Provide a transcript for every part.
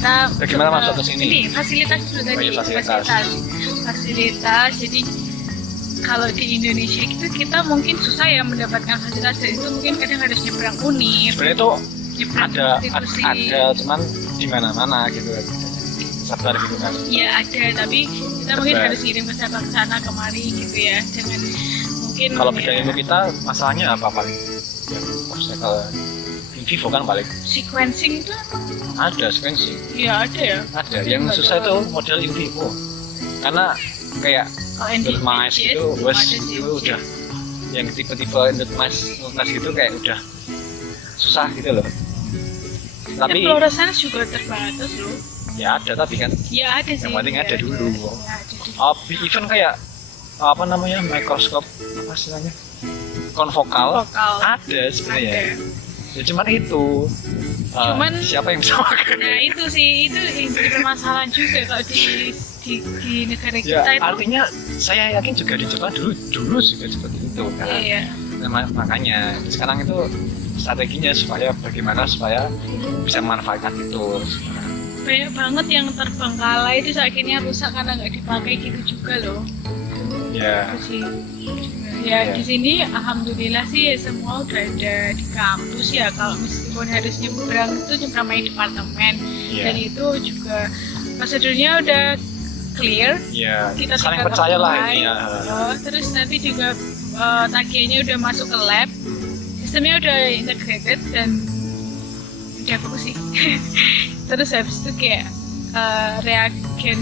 kita Bagaimana masuk ke sini? Ini fasilitas dulu tadi. iya, fasilitas. Fasilitas. Jadi kalau di Indonesia itu kita mungkin susah ya mendapatkan fasilitas, dan itu mungkin kadang harus nyebrang Unif. Sebenarnya itu nyebrang institusi. ada cuman di mana-mana gitu kan. Sabar gitu kan. Iya ada, tapi kita mungkin Sabar. harus kirim pesan ke sana kemari gitu ya, dengan mungkin Kalau ya, bidang ilmu kita masalahnya apa paling? Yang obstacle in vivo kan paling sequencing itu ada sequencing. ya ada ya. Ada. Yang susah itu model in vivo. Karena kayak Kalau endot mice NGS gitu, ada sih. itu udah yang tipe-tipe endot mice gitu kayak udah susah gitu loh. Tapi Ya, fluorescence juga terbatas loh. ya ada tapi kan Ya ada sih. yang penting ya, ada dulu. Ya, ada dulu. Even kayak apa namanya mikroskop apa istilahnya konvokal Vokal. ada sebenarnya. Ada. Ya cuman itu Cuman siapa yang bisa pakai? Nah itu sih, itu yang jadi permasalahan juga kalau di negara Ya kita itu. artinya saya yakin juga di Jepang dulu juga seperti itu kan. Iya. Nah, makanya sekarang itu strateginya bagaimana supaya bisa memanfaatkan itu. Banyak banget yang terbengkalai itu akhirnya rusak karena nggak dipakai gitu juga loh. Ya. Itu sih. Ya Iya. di sini alhamdulillah sih semua udah ada di kampus ya. Kalau meskipun harus nyebrang itu nyebrang main departemen, Iya. dan itu juga prosedurnya udah clear. Ya, Kita saling tinggal percaya lah apply. ini ya. Terus nanti juga tagihannya udah masuk ke lab, sistemnya udah integrated dan udah bagus sih. Terus habis itu kayak reagen.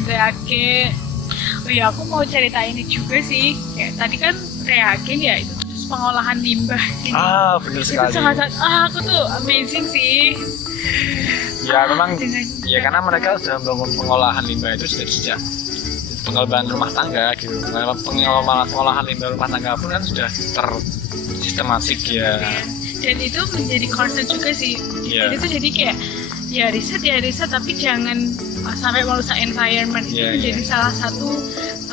Oh ya, aku mau cerita ini juga sih. Kayak tadi kan reagen ya, itu terus pengolahan limbah sih. Benar Itu sekali. sangat aku tuh amazing sih. Ya memang Dengan- ya karena mereka sudah membangun pengolahan limbah itu sejak pengelolaan rumah tangga gitu. Pengolahan limbah rumah tangga pun kan sudah tersistematik ya. Dan itu menjadi concern juga sih. Iya. Dan itu jadi kayak ya riset tapi jangan sampai merusak environment. Itu Iya, menjadi salah satu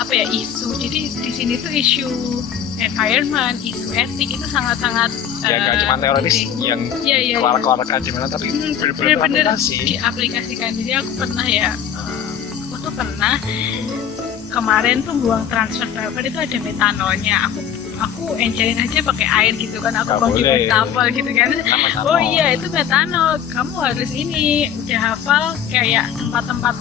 isu. Jadi di sini tuh isu environment, isu etik itu sangat-sangat Ya nggak cuma teoritis penting. yang Iya. keluar-keluarkan gimana tapi benar-benar Bener-bener aplikasi. diaplikasikan. Jadi aku pernah kemarin tuh buang transfer buffer itu ada metanolnya. Aku encerin aja pakai air gitu kan, aku Nggak buang di boleh. wastafel gitu kan. Nama metanol. Oh iya, itu metanol. Kamu harus ini udah hafal kayak tempat-tempat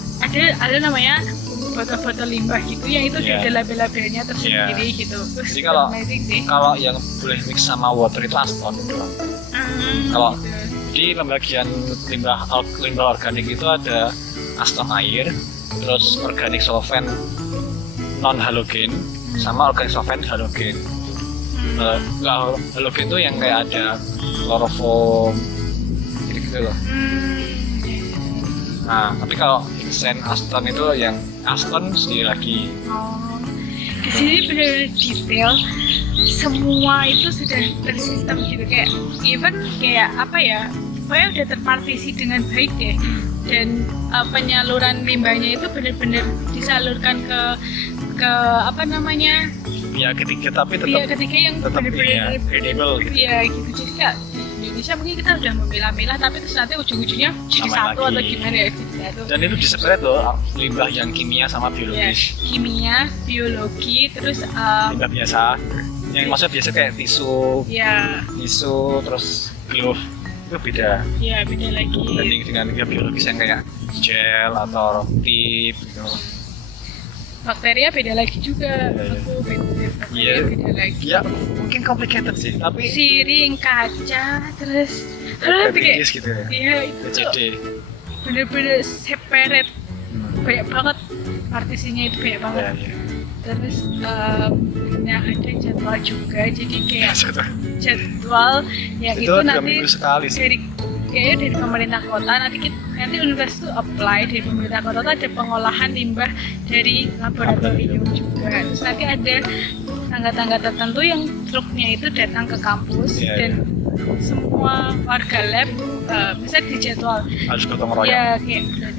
ada namanya botol-botol limbah gitu yang itu Iya. ada label-labelnya tersendiri gitu. Terus Jadi kalau amazing sih. kalau yang boleh mix sama water itu aston doang. Kalau- Gitu. Di pembagian limbah organik itu ada aston air, terus organik solvent non halogen sama organik solvent halogen. Enggak, halogen itu yang kayak ada kloroform gitu loh. Nah, tapi kalau Xen Aston itu yang Aston sendiri lagi. Oh, di sini benar-benar detail. Semua itu sudah tersistem gitu, kayak even kayak pokoknya udah terpartisi dengan baik deh. Dan penyaluran limbahnya itu benar-benar disalurkan ke Ya ketiga tapi pihak tetap ketiga yang tetap benar-benar ya, credible gitu. Iya gitu. Jadi kayak di Indonesia mungkin kita udah memilah-milah, tapi terus nanti ujung-ujungnya jadi Sama satu lagi. atau gimana ya, jadi satu. Dan itu di-separate loh, limbah yang kimia sama Ya, biologis. kimia, biologi, terus Limbah biasa. Yang maksudnya biasa kayak tisu terus glove itu beda. ya beda lagi. Dibanding dengan limbah biologis yang kayak gel atau tip gitu. Bakteria beda lagi juga. Aku bakteria Iya. beda lagi. Ya mungkin complicated sih, tapi Siring, kaca, terus teoritis gitu ya. Iya itu tuh BCD. bener-bener separate, banyak banget partisinya, itu banyak banget. Ya, ya. Terus ada jadwal juga, jadi kayak Satu. jadwal yang Itu itu 2 nanti minggu sekali sih. kayaknya dari pemerintah kota, nanti universitas itu apply dari pemerintah kota tuh ada pengolahan limbah dari laboratorium juga. Terus nanti ada tangga-tangga tertentu yang truknya itu datang ke kampus. Iya, Dan semua warga lab bisa dijadwal. Harus gotong royong. Ya kayak bulan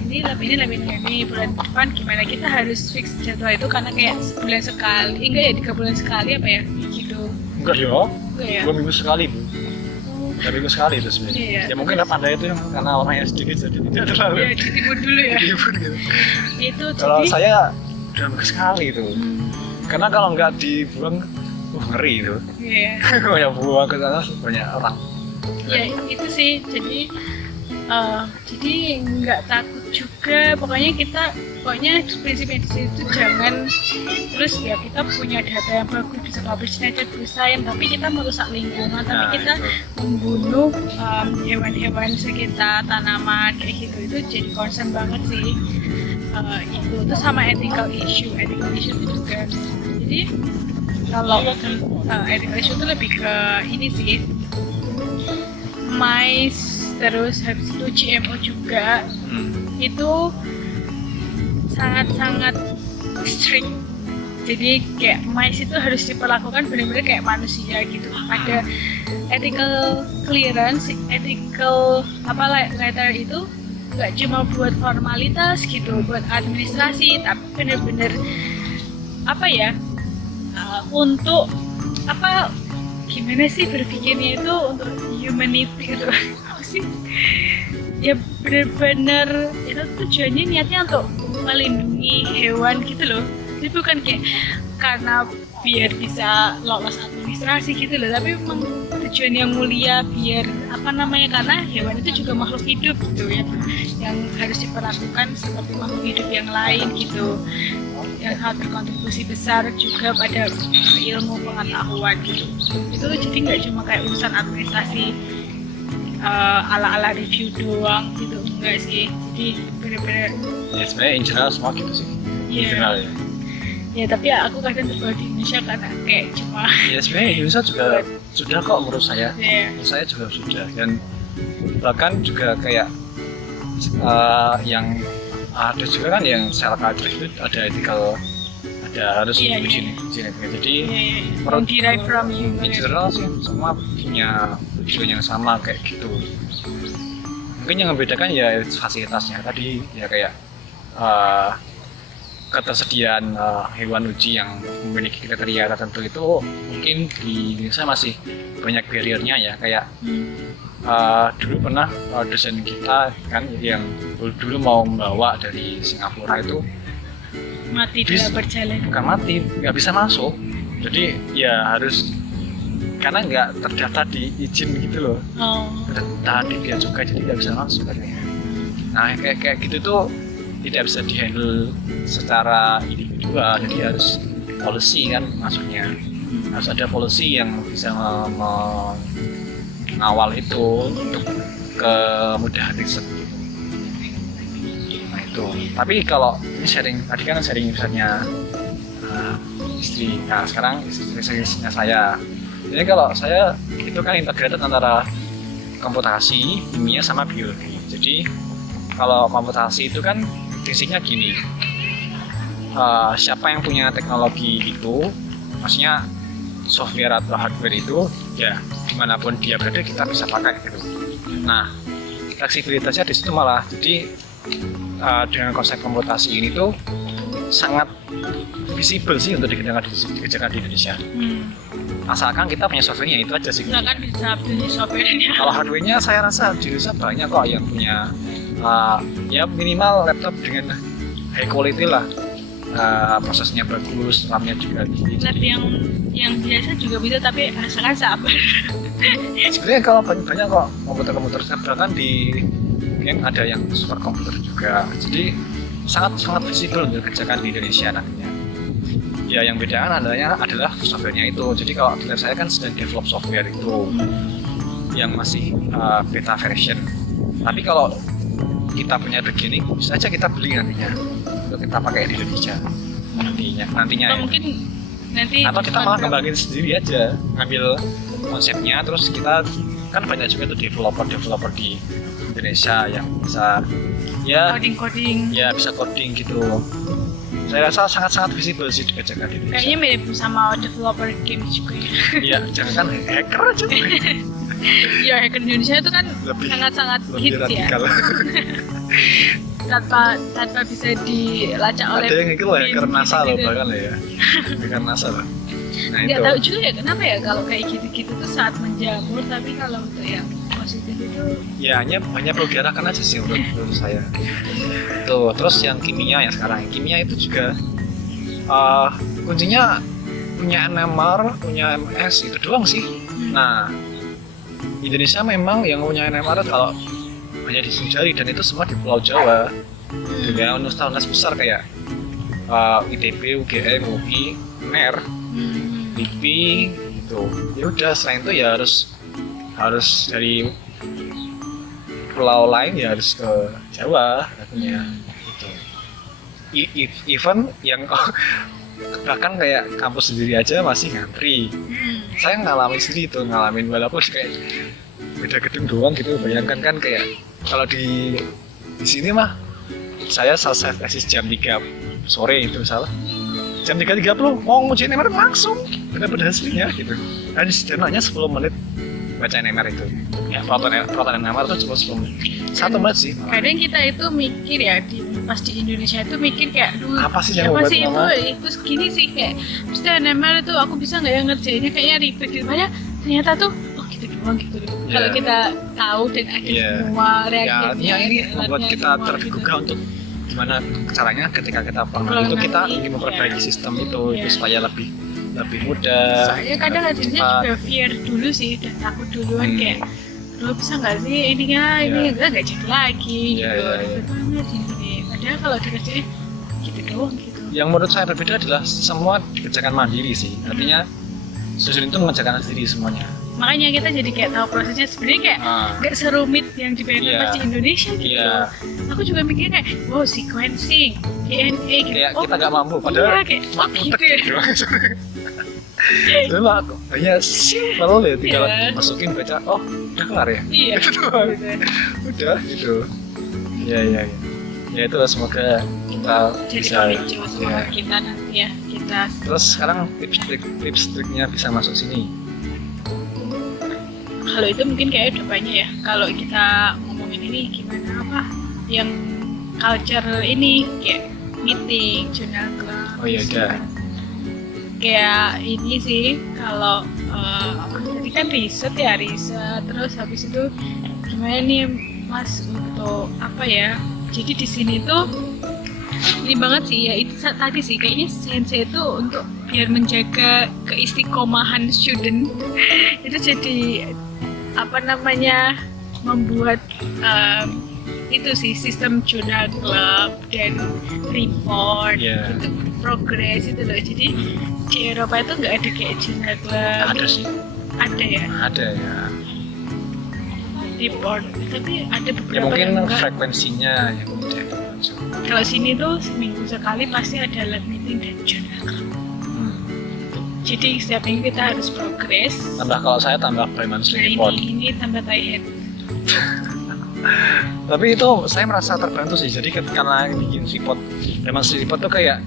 ini, bulan depan gimana, kita harus fix jadwal itu karena kayak sebulan sekali, enggak ya 3 bulan sekali gitu. Enggak ya, Enggak ya? 2 minggu sekali bu. 3 minggu sekali itu sebenarnya. Iya. Ya mungkin Panda itu yang karena orangnya sedikit jadi tidak terlalu Ya di timur dulu ya. ribut gitu. Itu Kalau jadi saya 2 minggu sekali itu. Karena kalau nggak dibuang, ngeri itu. iya. Banyak buang ke sana banyak orang. Ya itu sih jadi nggak takut juga, pokoknya prinsipnya di situ jangan terus ya kita punya data yang bagus bisa publish nature design tapi kita merusak lingkungan, tapi kita membunuh hewan-hewan sekitar, tanaman kayak gitu, itu jadi concern banget sih. Itu terus sama ethical issue itu juga. Jadi kalau ethical issue itu lebih ke ini sih, mais terus habis itu GMO juga itu sangat-sangat strict. Jadi kayak mais itu harus diperlakukan benar-benar kayak manusia gitu. Ada ethical clearance, ethical letter itu nggak cuma buat formalitas gitu, buat administrasi, tapi benar-benar untuk gimana sih berpikirnya itu untuk humanity gitu. Ya benar-benar itu tujuannya niatnya untuk melindungi hewan gitu loh. Jadi bukan kayak karena biar bisa lolos administrasi gitu loh, tapi memang tujuan yang mulia biar karena hewan itu juga makhluk hidup gitu ya, yang harus diperlakukan seperti makhluk hidup yang lain gitu, yang sangat berkontribusi besar juga pada ilmu pengetahuan gitu. Itu jadi nggak cuma kayak urusan administrasi ala-ala review doang gitu, enggak sih. Jadi bener-bener ya sebenarnya in general semua gitu sih. In general ya. Ya tapi ya aku kadang terbawa di Indonesia karena kayak cuma Ya sebenarnya Indonesia juga sudah kok menurut saya. Menurut saya juga sudah, dan bahkan juga kayak yang ada juga kan yang cell culture itu ada ethical, ada harus uji genetik. Jadi menurut derive from you. In general sih semua punya tujuan yang sama kayak gitu. Mungkin yang membedakan ya fasilitasnya tadi ya, kayak ketersediaan hewan uji yang memiliki kriteria tertentu itu mungkin di Indonesia masih banyak barriernya ya. Kayak dulu pernah dosen kita kan yang dulu mau membawa dari Singapura itu mati dalam perjalanan. Bukan mati, nggak bisa masuk. Jadi ya harus, karena nggak terdaftar di izin gitu loh. Terdaftar di bea cukai, jadi nggak bisa masuk katanya. Nah kayak gitu tuh tidak bisa dihandle secara individual, jadi harus policy kan masuknya. Harus ada policy yang bisa mengawal itu untuk kemudahan riset. Nah itu. Tapi kalau ini sharing, tadi kan sharing misalnya istri, nah sekarang istrinya saya. Jadi kalau saya itu kan integrated antara komputasi, kimia sama biologi. Jadi kalau komputasi itu kan prinsipnya gini, siapa yang punya teknologi itu, maksudnya software atau hardware itu, ya dimanapun dia berada kita bisa pakai gitu. Nah fleksibilitasnya di situ malah, jadi dengan konsep komputasi ini tuh sangat visible sih untuk dikerjakan di Indonesia. Asalkan kita punya softwarenya, itu aja sih. Asalkan bisa beli softwarenya. Kalau hardwarenya saya rasa di Indonesia banyak kok yang punya ya minimal laptop dengan high quality lah, prosesnya bagus, RAM-nya juga tinggi. Lab yang biasa juga bisa, tapi asalkan sabar. Sebenarnya kalau banyak kok komputer-komputer, bahkan di game ada yang super komputer juga. Jadi sangat visible untuk dikerjakan di Indonesia nantinya. Ya yang bedakan adalah softwarenya itu. Jadi kalau di lab saya kan sedang develop software itu yang masih beta version. Tapi kalau kita punya beginning, bisa aja kita beli nantinya untuk kita pakai di Indonesia nantinya Atau ya. mungkin nanti atau kita malah kembangin sendiri aja, ngambil konsepnya, terus kita kan banyak juga tuh developer di Indonesia yang bisa ya coding ya bisa coding gitu. Saya rasa sangat visible sih dikerjakan di Indonesia. kayaknya mirip sama developer game juga ya. Iya, jangan kan hacker aja. Ya hacker Indonesia itu kan Lebih sangat-sangat hits ya. tanpa bisa dilacak oleh ada yang itu lah bin, karena NASA loh gitu-gitu. bahkan ya karena NASA loh. Nah Nggak itu tahu juga ya kenapa ya kalau kayak gitu-gitu tuh saat menjamur, tapi kalau untuk yang positif itu ya hanya perlu diarahkan aja sih menurut saya. Tuh terus yang kimia yang sekarang kimia itu juga kuncinya punya NMR, punya MS itu doang sih. Nah Indonesia memang yang punya NMR kalau hanya di Sindari dan itu semua di Pulau Jawa. Dengan universitas besar kayak ITB, UGM, UI, UNER, LIPI gitu. Ya udah selain itu ya harus dari pulau lain ya harus ke Jawa katanya gitu. Even yang bahkan kayak kampus sendiri aja masih ngantri. Saya ngalamin sendiri itu, walaupun kayak beda gedung doang gitu. Bayangkan kan kayak kalau di sini mah saya selesai tesis jam 3 sore itu salah. Jam 3.30 mau nguji NMR langsung benar-benar hasilnya gitu. Dan setidaknya 10 menit baca NMR itu. Ya proton NMR itu cuma 10 menit. 1 menit sih. Kadang kita itu mikir ya pas di Indonesia itu mikir kayak aduh Apa sih yang apa membuat sih mama? itu segini sih kayak mesti NMR itu aku bisa nggak ya ngerjainnya kayaknya ribet gitu. Padahal ternyata tuh oh gitu doang gitu loh. Yeah. Kalau kita tahu dan ada Yeah. semua Ya reagennya, artinya ini membuat alatnya kita semua tergugah gitu. untuk gimana caranya ketika kita pernah Kalau itu kita nanti, ingin memperbaiki ya. sistem itu Ya. supaya lebih mudah. Soalnya kadang lebih hasilnya cepat. juga fear dulu sih dan takut duluan kayak lo bisa nggak sih ininya ini Ya. enggak jadi lagi Ya, gitu ya, ya. ribet banget ini padahal kalau dikerjain gitu doang gitu. Yang menurut saya berbeda adalah semua dikerjakan mandiri sih. Artinya susun itu mengerjakan sendiri semuanya. Makanya kita jadi kayak tahu prosesnya sebenarnya kayak nggak serumit yang dibayangkan Iya. pas di Indonesia gitu. Iya. Aku juga mikirnya kayak wow sequencing DNA gitu. Kayak kita nggak mampu, padahal iya, kayak gitu ya. Dulu aku hanya simple ya tinggal Iya. masukin baca oh udah kelar ya. Iya. Itu doang. gitu. Udah gitu. Iya. Ya itu semoga kita Jadi bisa. pemicu semangat Ya. kita nanti ya kita. Terus sekarang tips triknya bisa masuk sini. Kalau itu mungkin kayak udah banyak ya. Kalau kita ngomongin ini gimana apa yang culture ini kayak meeting, journal club. Oh iya udah. Kayak ini sih kalau tadi kan riset terus habis itu gimana nih Mas untuk apa ya? Jadi di sini tuh ini banget sih ya itu tadi sih kayaknya sensei itu untuk biar menjaga keistiqomahan student itu jadi apa namanya membuat itu sih sistem journal club dan report Yeah. gitu progress itu loh jadi di Eropa itu nggak ada kayak journal club Ada sih. ada ya Ada ya. report tapi ada Ya beberapa mungkin yang enggak. frekuensinya yang beda. Kalau sini tuh seminggu sekali pasti ada lab meeting dan journal club. Jadi setiap minggu kita harus progress. Tambah kalau saya tambah bi-monthly Nah report. ini tambah tie-in. Tapi itu saya merasa terbantu sih. Jadi karena bikin report, bi-monthly report tuh kayak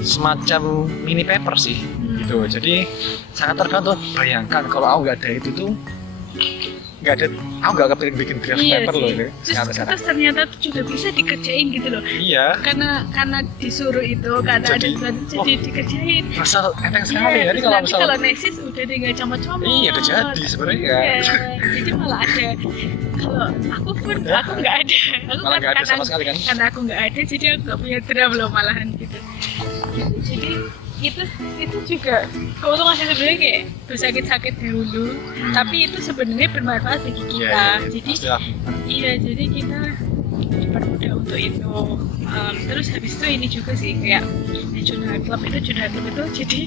semacam mini paper sih, gitu. Jadi sangat terbantu. Bayangkan kalau aku nggak ada itu tuh nggak ada, aku nggak kepengen bikin draft Iya paper sih. loh ini. Terus ternyata tuh juga bisa dikerjain gitu loh. Iya. Karena disuruh itu, karena Jadi, ada jadi dikerjain. Masa enteng sekali. Iya, Jadi terus kalau nanti misal kalau nesis udah deh nggak comot-comot. iya udah jadi sebenarnya. Iya, jadi malah ada. Kalau aku pun aku nggak ada. Aku Malah nggak ada sama sekali kan? Karena aku nggak ada, jadi aku nggak punya draft loh malahan gitu. Jadi itu juga keuntungan sebenarnya kayak bersakit-sakit dahulu, tapi itu sebenarnya bermanfaat bagi kita. Jadi iya, jadi kita dipermudah untuk itu. Terus habis itu ini juga sih kayak journal club itu jadi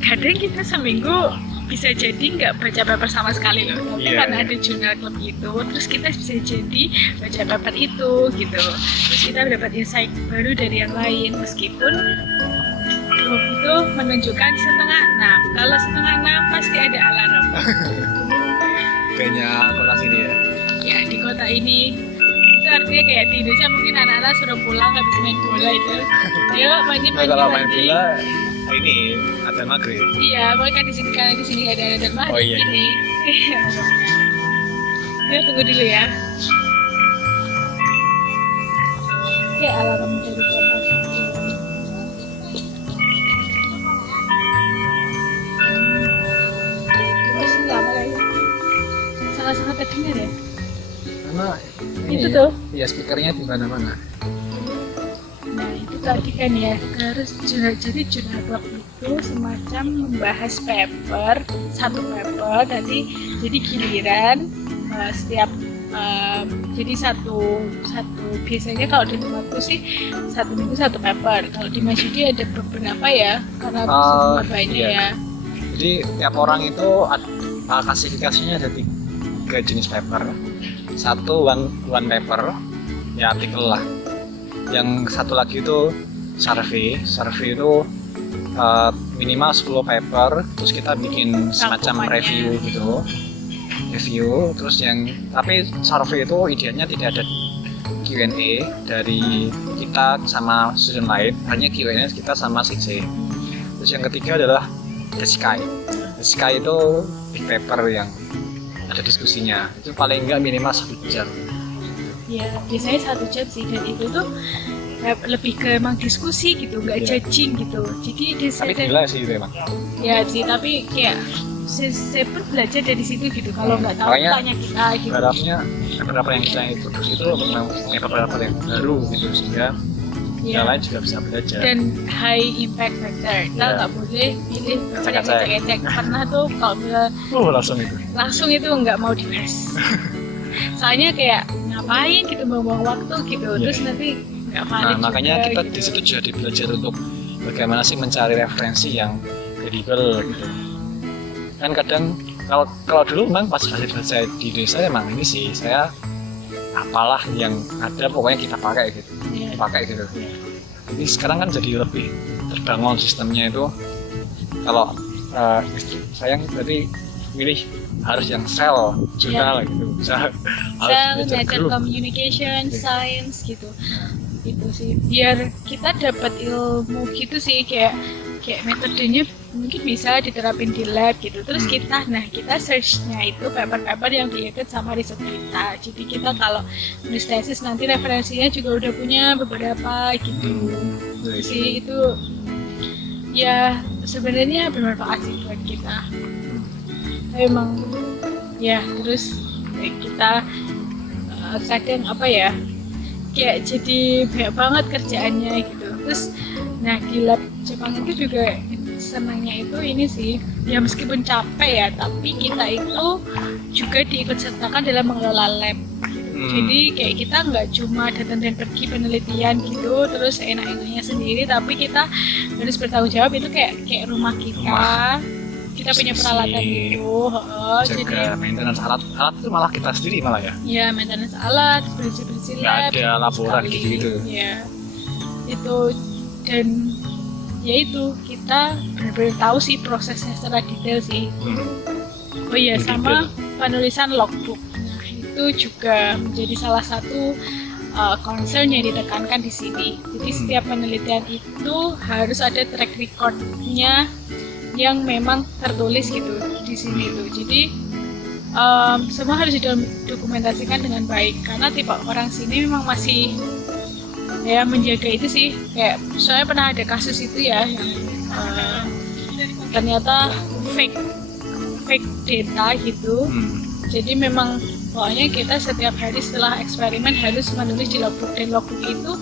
kadang kita seminggu bisa jadi nggak baca paper sama sekali loh, tapi Iya, karena iya. ada journal club itu, terus kita bisa jadi baca paper itu gitu. Terus kita dapat insight baru dari yang lain meskipun itu menunjukkan setengah 6. Kalau setengah 6 pasti ada alarm. Kayaknya kota sini ya. Ya di kota ini itu artinya kayak di Indonesia mungkin anak-anak sudah pulang habis main bola itu. Ayo main Nah, kalau main lagi. bola ini ada maghrib. Iya, mereka di sini kan di sini ada maghrib Oh, iya. ini. Ayo tunggu dulu ya. kayak alarm dari kota. Terus lama lagi sangat-sangat terdengar ya. Karena Itu tuh. ya speakernya di mana-mana. Nah itu tadi kan ya, terus jadi jurnal blog itu semacam membahas satu paper nanti jadi giliran setiap jadi satu biasanya kalau di tempatku sih 1 minggu 1 paper. Kalau di Mas Yudi ada beberapa ya karena banyak iya. ya. Jadi tiap orang itu klasifikasinya ada 3 jenis paper. Satu one paper, ya artikel lah. Yang satu lagi itu survey itu minimal 10 paper, terus kita bikin semacam review gitu. Terus tapi survey itu idealnya tidak ada Q&A dari kita sama student lain, hanya Q&A kita sama CC. Terus yang ketiga adalah The Sky itu big paper yang ada diskusinya, itu paling enggak minimal 1 jam. Ya biasanya 1 jam sih, dan itu tuh lebih ke emang diskusi gitu, nggak judging gitu. Jadi Tapi gila sih itu emang. Ya sih, tapi kayak saya pun belajar dari situ gitu. Kalau nggak tahu Makanya tanya kita gitu. Berharapnya beberapa yang kita introduksi itu memang punya beberapa yang baru gitu, sehingga yang lain juga bisa belajar. Dan high impact factor, kita nggak boleh pilih paper yang ecek-ecek. Pernah tuh kalau misalnya langsung itu nggak mau dibahas. Soalnya kayak ngapain gitu, buang-buang waktu gitu, terus nanti nggak valid. Nah makanya juga, kita gitu. di situ jadi belajar untuk bagaimana sih mencari referensi yang kredibel gitu. Kan kadang kalau dulu memang pas saya di desa emang ini sih, saya apalah yang ada pokoknya kita pakai gitu, dipakai gitu. Tapi sekarang kan jadi lebih terbangun sistemnya itu. Kalau saya berarti milih harus yang jurnal gitu, harus Nature Communication, Science gitu. Itu sih biar kita dapat ilmu gitu sih, kayak metodenya mungkin bisa diterapin di lab gitu. Terus kita searchnya itu paper-paper yang related sama riset kita. Jadi kita kalau nulis tesis nanti referensinya juga udah punya beberapa gitu. Sih itu ya sebenarnya bermanfaat sih buat kita. Emang ya, terus kita kadang kayak jadi banyak banget kerjaannya gitu. Terus nah di lab Jepang itu juga senangnya itu ini sih, ya meskipun capek ya, tapi kita itu juga diikut sertakan dalam mengelola lab. Jadi kayak kita nggak cuma datang dan pergi penelitian gitu terus enak-enaknya sendiri, tapi kita harus bertanggung jawab. Itu kayak rumah kita punya peralatan itu. Jadi maintenance alat itu malah kita sendiri malah ya. Ya maintenance alat, bersih lab. Nggak ada laporan gitu. Ya itu, dan ya itu kita benar-benar tahu sih prosesnya secara detail sih. Oh iya, sama penulisan logbook. Nah itu juga menjadi salah satu concern yang ditekankan di sini. Jadi setiap penelitian itu harus ada track recordnya yang memang tertulis gitu di sini tuh. Jadi semua harus didokumentasikan dengan baik, karena tipe orang sini memang masih ya menjaga itu sih. Kayak soalnya pernah ada kasus itu ya yang ternyata fake data gitu. Jadi memang pokoknya kita setiap hari setelah eksperimen harus menulis di logbook, dan logbook itu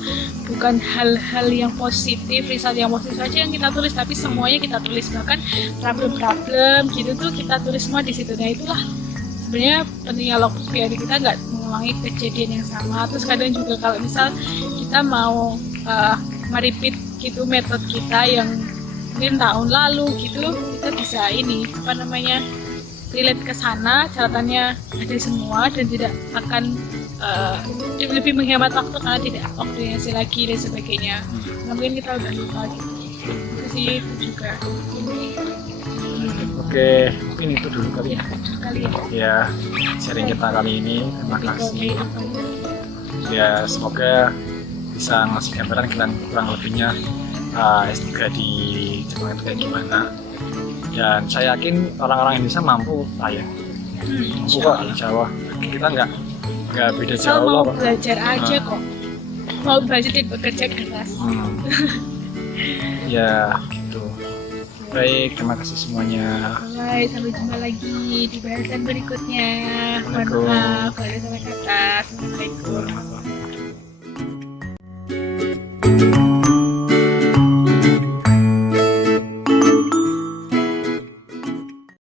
bukan hal-hal yang positif, result yang positif saja yang kita tulis, tapi semuanya kita tulis, bahkan problem gitu tuh kita tulis semua di situ. Nah itulah sebenarnya pentingnya logbook, biar kita nggak mengulangi kejadian yang sama. Terus kadang juga kalau misal kita mau merepeat gitu metode kita yang mungkin tahun lalu gitu, kita bisa relate ke sana, catatannya ada semua dan tidak akan lebih menghemat waktu karena tidak waktunya lagi dan sebagainya. Mungkin kita udah lupa gitu. Itu sih itu juga. Oke, mungkin itu dulu kali ya. Ya, sharing kita kali ini. Terima kasih. Ya, semoga bisa ngasih gambaran kurang lebihnya S3 di Jepang itu kayak gimana. Dan saya yakin orang-orang Indonesia mampu lah ya. Mampu kok di Jawa. Kita nggak beda jauh mau loh. belajar aja kok. mau budget bekerja keras. Ya gitu. Baik, terima kasih semuanya. Bye, sampai jumpa lagi di bahasan berikutnya. Mohon Assalamualaikum. maaf kalau ada salah kata. Assalamualaikum.